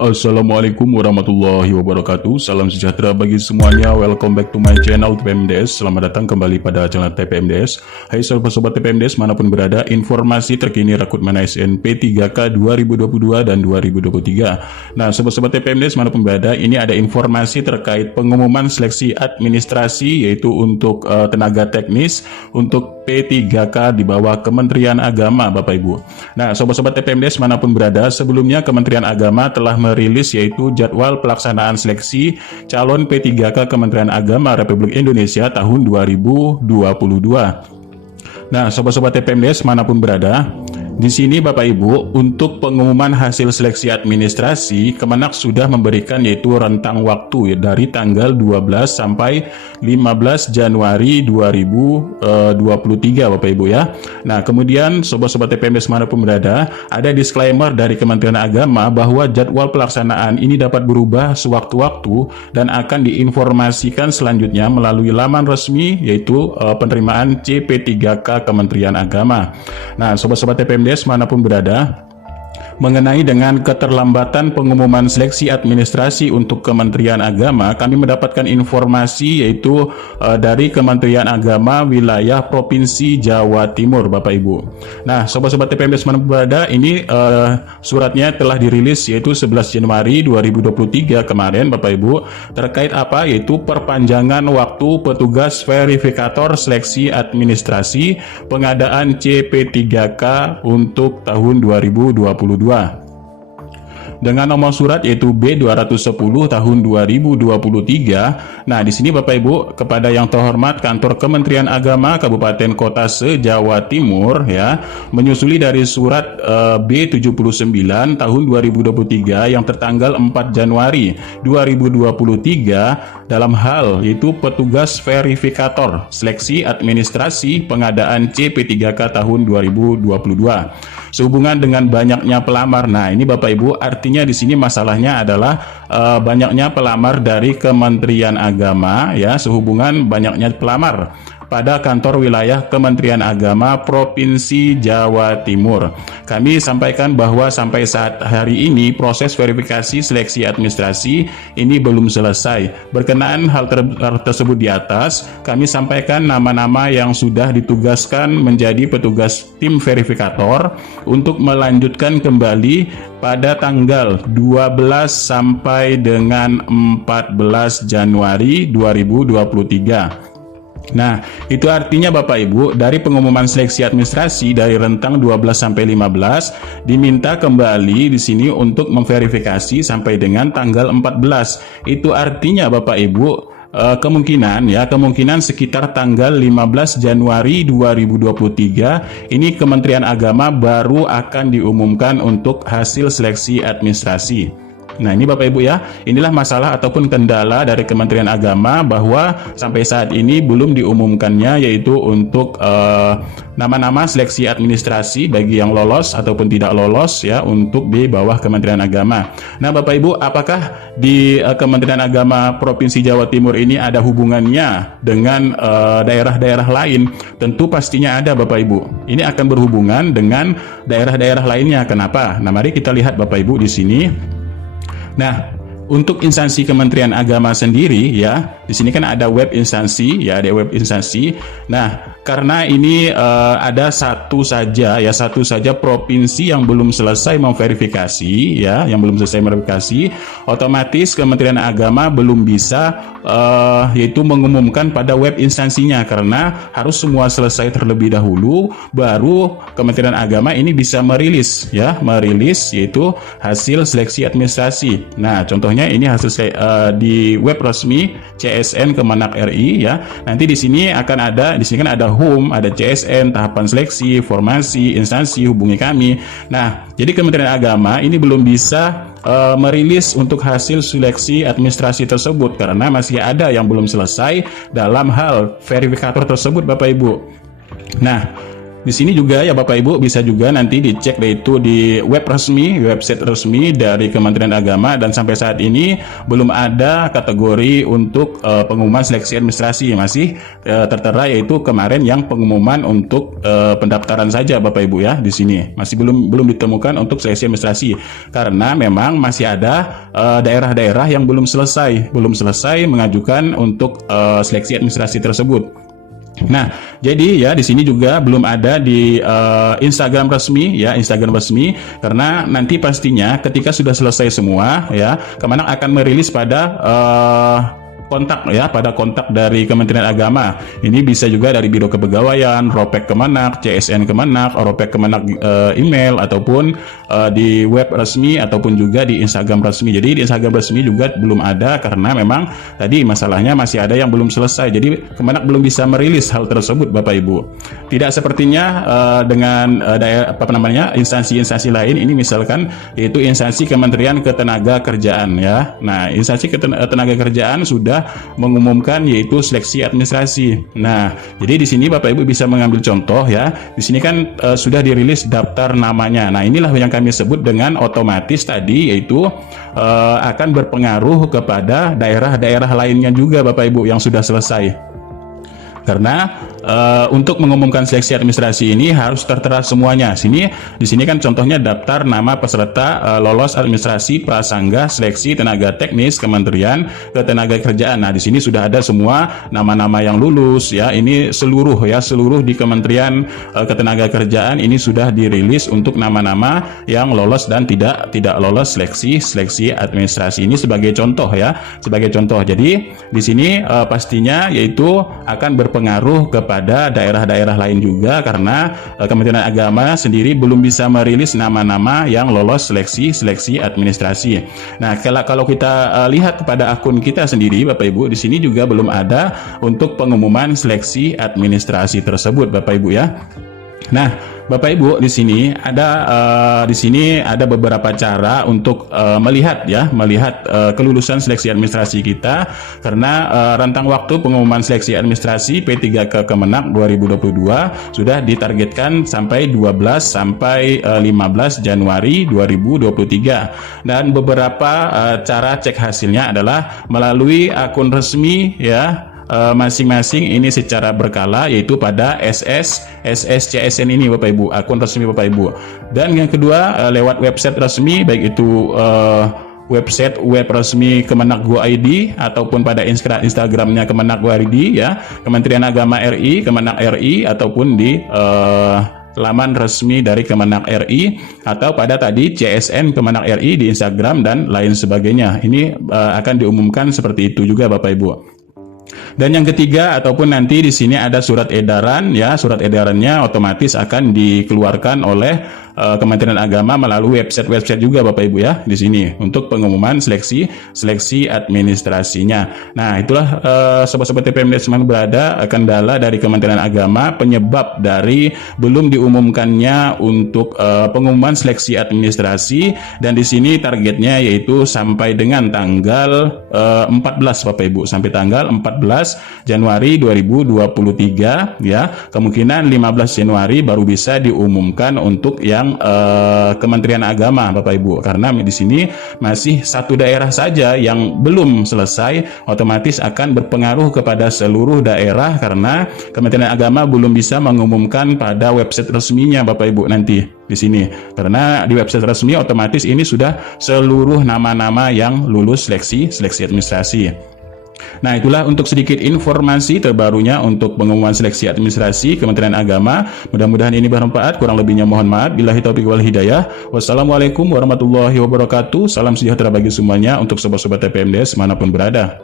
Assalamualaikum warahmatullahi wabarakatuh. Salam sejahtera bagi semuanya. Welcome back to my channel TPMDS. Selamat datang kembali pada channel TPMDS. Hai sobat-sobat TPMDS manapun berada, informasi terkini rekrutmen ASN P3K 2022 dan 2023. Nah, sobat-sobat TPMDS manapun berada, ini ada informasi terkait pengumuman seleksi administrasi, yaitu untuk tenaga teknis untuk P3K di bawah Kementerian Agama, Bapak Ibu. Nah, sobat-sobat TPMDS manapun berada, sebelumnya Kementerian Agama telah merilis yaitu jadwal pelaksanaan seleksi calon P3K Kementerian Agama Republik Indonesia tahun 2022. Nah, sobat-sobat TPMDS manapun berada, di sini Bapak Ibu, untuk pengumuman hasil seleksi administrasi, Kemenak sudah memberikan yaitu rentang waktu dari tanggal 12 sampai 15 Januari 2023 Bapak Ibu ya. Nah, kemudian sobat-sobat TPMDS manapun berada, ada disclaimer dari Kementerian Agama bahwa jadwal pelaksanaan ini dapat berubah sewaktu-waktu dan akan diinformasikan selanjutnya melalui laman resmi yaitu penerimaan CP3K Kementerian Agama. Nah, sobat-sobat TPMDS manapun berada, mengenai dengan keterlambatan pengumuman seleksi administrasi untuk Kementerian Agama, kami mendapatkan informasi yaitu dari Kementerian Agama wilayah Provinsi Jawa Timur, Bapak Ibu. Nah, sobat-sobat TPMDS manapun berada, ini suratnya telah dirilis yaitu 11 Januari 2023 kemarin, Bapak Ibu, terkait apa? Yaitu perpanjangan waktu petugas verifikator seleksi administrasi pengadaan CP3K untuk tahun 2022. Dengan nomor surat yaitu B210 tahun 2023. Nah, di sini Bapak Ibu, kepada yang terhormat Kantor Kementerian Agama Kabupaten Kota se-Jawa Timur ya, menyusuli dari surat B79 tahun 2023 yang tertanggal 4 Januari 2023 dalam hal yaitu petugas verifikator seleksi administrasi pengadaan CP3K tahun 2022. Sehubungan dengan banyaknya pelamar. Nah, ini Bapak Ibu, artinya di sini masalahnya adalah banyaknya pelamar dari Kementerian Agama ya, sehubungan banyaknya pelamar pada kantor wilayah Kementerian Agama Provinsi Jawa Timur. Kami sampaikan bahwa sampai saat hari ini proses verifikasi seleksi administrasi ini belum selesai. Berkenaan hal tersebut di atas, kami sampaikan nama-nama yang sudah ditugaskan menjadi petugas tim verifikator untuk melanjutkan kembali pada tanggal 12 sampai dengan 14 Januari 2023. Nah, itu artinya Bapak Ibu, dari pengumuman seleksi administrasi dari rentang 12 sampai 15 diminta kembali di sini untuk memverifikasi sampai dengan tanggal 14. Itu artinya Bapak Ibu, kemungkinan sekitar tanggal 15 Januari 2023 ini Kementerian Agama baru akan diumumkan untuk hasil seleksi administrasi. Nah, ini Bapak Ibu ya, inilah masalah ataupun kendala dari Kementerian Agama bahwa sampai saat ini belum diumumkannya yaitu untuk nama-nama seleksi administrasi bagi yang lolos ataupun tidak lolos ya untuk di bawah Kementerian Agama. Nah, Bapak Ibu, apakah di Kementerian Agama Provinsi Jawa Timur ini ada hubungannya dengan daerah-daerah lain? Tentu pastinya ada Bapak Ibu. Ini akan berhubungan dengan daerah-daerah lainnya. Kenapa? Nah, mari kita lihat Bapak Ibu di sini. Nah, untuk instansi Kementerian Agama sendiri ya, di sini kan ada web instansi ya, ada web instansi. Nah, karena ini ada satu saja provinsi yang belum selesai memverifikasi ya, otomatis Kementerian Agama belum bisa yaitu mengumumkan pada web instansinya, karena harus semua selesai terlebih dahulu baru Kementerian Agama ini bisa merilis yaitu hasil seleksi administrasi. Nah, contohnya ini hasil di web resmi CSN Kemenak RI ya. Nanti di sini akan ada, di sini kan ada home, ada CSN, tahapan seleksi, formasi, instansi, hubungi kami. Nah, jadi Kementerian Agama ini belum bisa merilis untuk hasil seleksi administrasi tersebut karena masih ada yang belum selesai dalam hal verifikator tersebut Bapak Ibu. Nah, Di sini juga ya Bapak Ibu bisa juga nanti dicek yaitu di website resmi dari Kementerian Agama, dan sampai saat ini belum ada kategori untuk pengumuman seleksi administrasi, masih tertera yaitu kemarin yang pengumuman untuk pendaftaran saja Bapak Ibu ya. Di sini masih belum ditemukan untuk seleksi administrasi karena memang masih ada daerah-daerah yang belum selesai mengajukan untuk seleksi administrasi tersebut. Nah, jadi ya di sini juga belum ada di Instagram resmi karena nanti pastinya ketika sudah selesai semua ya, Kemenak akan merilis pada kontak dari Kementerian Agama. Ini bisa juga dari Biro Kepegawaian, Ropek Kemenak, CSN Kemenak, Ropek Kemenak email, ataupun di web resmi, ataupun juga di Instagram resmi. Jadi di Instagram resmi juga belum ada karena memang tadi masalahnya masih ada yang belum selesai. Jadi Kemenak belum bisa merilis hal tersebut Bapak Ibu. Tidak sepertinya dengan instansi-instansi lain, ini misalkan yaitu instansi Kementerian Ketenagakerjaan ya. Nah, instansi Ketenagakerjaan sudah mengumumkan yaitu seleksi administrasi. Nah, jadi di sini Bapak Ibu bisa mengambil contoh ya. Di sini kan sudah dirilis daftar namanya. Nah, inilah yang kami sebut dengan otomatis tadi, yaitu akan berpengaruh kepada daerah-daerah lainnya juga Bapak Ibu yang sudah selesai. Karena untuk mengumumkan seleksi administrasi ini harus tertera semuanya. Di sini kan contohnya daftar nama peserta lolos administrasi prasangga seleksi tenaga teknis Kementerian Ketenagakerjaan. Nah, di sini sudah ada semua nama-nama yang lulus ya. Ini seluruh di Kementerian Ketenagakerjaan ini sudah dirilis untuk nama-nama yang lolos dan tidak lolos seleksi administrasi. Ini sebagai contoh ya, Jadi di sini pastinya yaitu akan berpengaruh kepada daerah-daerah lain juga karena Kementerian Agama sendiri belum bisa merilis nama-nama yang lolos seleksi administrasi. Nah, kalau kita lihat kepada akun kita sendiri Bapak Ibu, di sini juga belum ada untuk pengumuman seleksi administrasi tersebut Bapak Ibu ya. Nah, Bapak Ibu, di sini ada beberapa cara untuk melihat kelulusan seleksi administrasi kita, karena rentang waktu pengumuman seleksi administrasi P3K Kemenak 2022 sudah ditargetkan sampai 12 sampai 15 Januari 2023, dan beberapa cara cek hasilnya adalah melalui akun resmi ya masing-masing ini secara berkala, yaitu pada SSCSN ini Bapak Ibu, akun resmi Bapak Ibu. Dan yang kedua lewat website resmi, baik itu website web resmi Kemenak Go ID ataupun pada Instagramnya Kemenak Go ID ya, Kementerian Agama RI, Kemenak RI, ataupun di laman resmi dari Kemenak RI, atau pada tadi CSN Kemenak RI di Instagram dan lain sebagainya. Ini akan diumumkan seperti itu juga Bapak Ibu. Dan yang ketiga, ataupun nanti di sini ada surat edaran ya, surat edarannya otomatis akan dikeluarkan oleh Kementerian Agama melalui website juga Bapak Ibu ya, di sini untuk pengumuman seleksi administrasinya. Nah, itulah sobat-sobat TPMD semuanya berada kendala dari Kementerian Agama penyebab dari belum diumumkannya untuk pengumuman seleksi administrasi, dan di sini targetnya yaitu sampai dengan tanggal 14 Bapak Ibu, sampai tanggal 14 Januari 2023 ya. Kemungkinan 15 Januari baru bisa diumumkan untuk yang Kementerian Agama Bapak Ibu, karena di sini masih satu daerah saja yang belum selesai, otomatis akan berpengaruh kepada seluruh daerah karena Kementerian Agama belum bisa mengumumkan pada website resminya Bapak Ibu nanti di sini, karena di website resmi otomatis ini sudah seluruh nama-nama yang lulus seleksi administrasi. Nah, itulah untuk sedikit informasi terbarunya untuk pengumuman seleksi administrasi Kementerian Agama. Mudah-mudahan ini bermanfaat. Kurang lebihnya mohon maaf. Billahi taufiq wal hidayah. Wassalamualaikum warahmatullahi wabarakatuh. Salam sejahtera bagi semuanya untuk sobat-sobat TPMDS manapun berada.